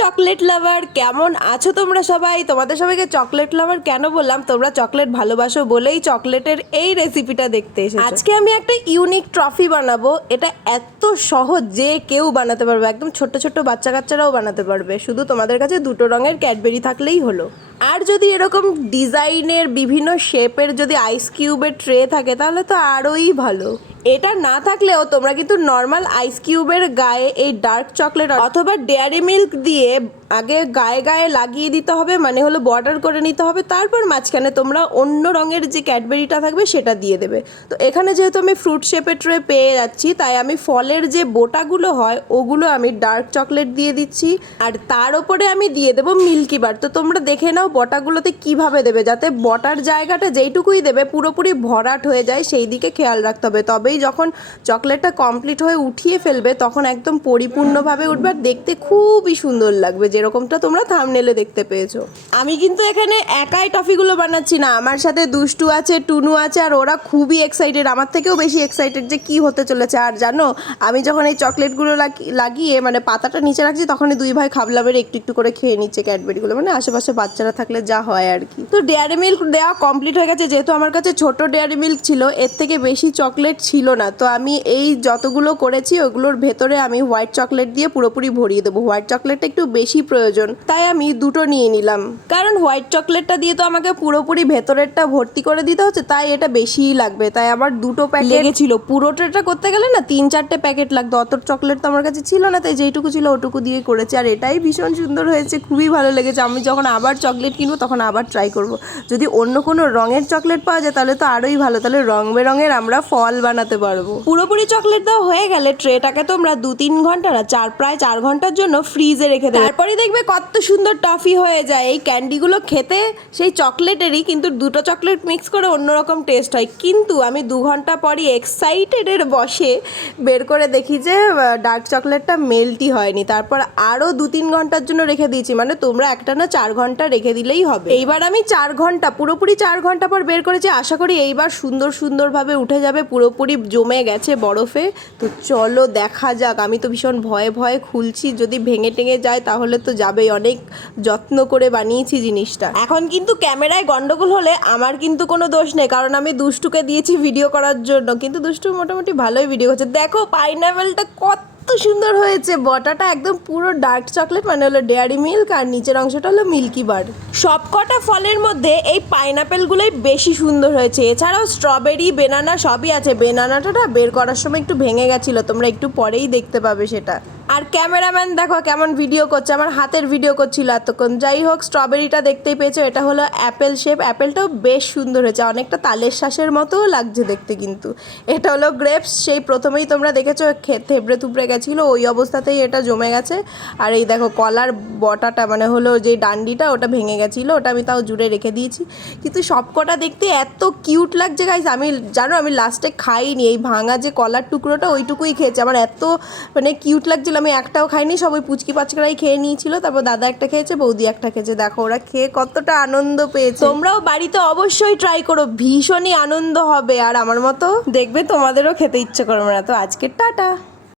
Chocolate লাভার, কেমন আছো তোমরা সবাই? তোমাদের সবাইকে চকলেট লাভার কেন বললাম? তোমরা চকলেট ভালোবাসো বলেই চকলেটের এই রেসিপিটা দেখতে এসেছো। আজকে আমি একটা ইউনিক ট্রফি বানাবো। এটা এত সহজ যে কেউ বানাতে পারবে, একদম ছোট্ট ছোট্ট বাচ্চা কাচ্চারাও বানাতে পারবে। শুধু তোমাদের কাছে দুটো রঙের ক্যাডবেরি থাকলেই হলো। আর যদি এরকম ডিজাইনের বিভিন্ন শেপের যদি আইস কিউবের ট্রে থাকে তাহলে তো আরোই ভালো। এটা না থাকলেও তোমরা কিন্তু নর্মাল আইস কিউবের গায়ে এই ডার্ক চকলেট অথবা ডেয়ারি মিল্ক দিয়ে আগে গায়ে গায়ে লাগিয়ে দিতে হবে, মানে হলো বর্ডার করে নিতে হবে। তারপর মাঝখানে তোমরা অন্য রঙের যে ক্যাডবেরিটা থাকবে সেটা দিয়ে দেবে। তো এখানে যেহেতু আমি ফ্রুট শেপের ট্রে পেয়ে যাচ্ছি, তাই আমি ফলের যে বোটাগুলো হয় ওগুলো আমি ডার্ক চকলেট দিয়ে দিচ্ছি, আর তার ওপরে আমি দিয়ে দেবো মিল্কি বার। তো তোমরা দেখে নাও বটাগুলোতে কিভাবে দেবে, যাতে বটার জায়গাটা যেইটুকুই দেবে পুরোপুরি ভরাট হয়ে যায়, সেই দিকে খেয়াল রাখতে হবে। তবেই যখন চকলেটটা কমপ্লিট হয়ে উঠিয়ে ফেলবে তখন একদম পরিপূর্ণভাবে উঠবে, আর দেখতে খুবই সুন্দর লাগবে, যেরকমটা তোমরা থাম্বনেলে দেখতে পেয়েছো। আমি কিন্তু এখানে একাই টফিগুলো বানাচ্ছি না, আমার সাথে দুষ্টু আছে, টুনু আছে, আর ওরা খুবই এক্সাইটেড, আমার থেকেও বেশি এক্সাইটেড যে কি হতে চলেছে। আর জানো, আমি যখন এই চকলেটগুলো লাগিয়ে মানে পাতাটা নিচে রাখছি, তখনই দুই ভাই খাবলা বেড়ে একটু একটু করে খেয়ে নিচ্ছে ক্যাডবেরিগুলো, মানে আশেপাশে বাচ্চারা থাকলে যা হয় আর কি। তো ডেয়ারি মিল্ক দেওয়া কমপ্লিট হয়ে গেছে। যেহেতু আমার কাছে ছোট ডেয়ারি মিল্ক ছিল, এর থেকে বেশি চকলেট ছিল না, তো আমি এই যতগুলো করেছি ওগুলোর ভেতরে আমি হোয়াইট চকলেট দিয়ে পুরোপুরি ভরিয়ে দেবো। হোয়াইট চকলেটটা একটু বেশি প্রয়োজন, তাই আমি দুটো নিয়ে নিলাম, কারণ হোয়াইট চকলেটটা দিয়ে তো আমাকে পুরোপুরি ভেতরেরটা ভর্তি করে দিতে হচ্ছে, তাই এটা বেশিই লাগবে। তাই আমার দুটো প্যাকেট লেগেছিল। পুরোটা করতে গেলে না 3-4টে প্যাকেট লাগতো, অত চকলেট তো আমার কাছে ছিল না, তাই যেইটুকু ছিল ওটুকু দিয়ে করেছি। আর এটাই ভীষণ সুন্দর হয়েছে, খুবই ভালো লেগেছে। আমি যখন আবার চকলেট কিনবো তখন আবার ট্রাই করব। যদি অন্য কোনো রঙের চকলেট পাওয়া যায় তাহলে তো আরোই ভালো, তাহলে রং বেরঙের আমরা ফল বানাতে পারবো। পুরোপুরি চকলেট দেওয়া হয়ে গেলে ট্রেটাকে তোমরা 2-3 ঘন্টা না প্রায় 4 ঘন্টার জন্য ফ্রিজে রেখে দেবে। তারপরে দেখবে কত সুন্দর টফি হয়ে যায়। এই ক্যান্ডিগুলো খেতে সেই চকলেটেরই, কিন্তু দুটো চকলেট মিক্স করে অন্যরকম টেস্ট হয়। কিন্তু আমি 2 ঘন্টা পরই এক্সাইটেডের বসে বের করে দেখি যে ডার্ক চকলেটটা মেল্টই হয়নি। তারপর আরও 2-3 ঘন্টার জন্য রেখে দিয়েছি, মানে তোমরা একটা না 4 ঘন্টা রেখে দিলেই হবে। এইবার আমি 4 ঘন্টা পুরোপুরি 4 ঘন্টা পর বের করেছি। আশা করি এইবার সুন্দরভাবে উঠে যাবে, পুরোপুরি জমে গেছে বরফে। তো চলো দেখা যাক। আমি তো ভীষণ ভয়ে ভয়ে খুলছি, যদি ভেঙে টেঙে যায় তাহলে তো যাবেই। অনেক যত্ন করে বানিয়েছি জিনিসটা। এখন কিন্তু ক্যামেরায় গন্ডগোল হলে আমার কিন্তু কোনো দোষ নেই, কারণ আমি দুষ্টুকে দিয়েছি ভিডিও করার জন্য, কিন্তু দুষ্টু মোটামুটি ভালোই ভিডিও করছে। দেখো পাইনাপেলটা কত সুন্দর হয়েছে, বটাটা একদম পুরো ডার্ক চকলেট, মানে হলো ডেয়ারি মিল্ক, আর নিচের অংশটা হলো মিল্কি বার। সবকটা ফলের মধ্যে এই পাইনাপেলগুলোই বেশি সুন্দর হয়েছে। এছাড়াও স্ট্রবেরি, বেনানা সবই আছে। বেনানাটা বের করার সময় একটু ভেঙে গেছিলো, তোমরা একটু পরেই দেখতে পাবে সেটা। আর ক্যামেরাম্যান দেখো কেমন ভিডিও করছে, আমার হাতের ভিডিও করছিল এতক্ষণ। যাই হোক, স্ট্রবেরিটা দেখতেই পেয়েছো, এটা হলো অ্যাপেল শেপ। অ্যাপেলটাও বেশ সুন্দর হয়েছে, অনেকটা তালের শ্বাসের মতোও লাগছে দেখতে। কিন্তু এটা হলো গ্রেপস, সেই প্রথমেই তোমরা দেখেছো থেবড়ে তুবড়ে গেছিলো, ওই অবস্থাতেই এটা জমে গেছে। আর এই দেখো কলার বটাটা, মানে হলো যে ডান্ডিটা, ওটা ভেঙে গেছিলো, ওটা আমি তাও জুড়ে রেখে দিয়েছি। কিন্তু সবকটা দেখতে এত কিউট লাগছে গাইস। আমি জানো, আমি লাস্টে খাইনি, এই ভাঙা যে কলার টুকরোটা ওইটুকুই খেয়েছি। আমার এত মানে কিউট লাগছিল, আমি একটাও খাইনি, সব ওই পুচকি পাচকারাই খেয়ে নিয়েছিল। তারপর দাদা একটা খেয়েছে, বৌদি একটা খেয়েছে। দেখো ওরা খেয়ে কতটা আনন্দ পেয়েছে। তোমরাও বাড়িতে অবশ্যই ট্রাই করো, ভীষণই আনন্দ হবে। আর আমার মতো দেখবে তোমাদেরও খেতে ইচ্ছে করবে না। তো আজকে টাটা।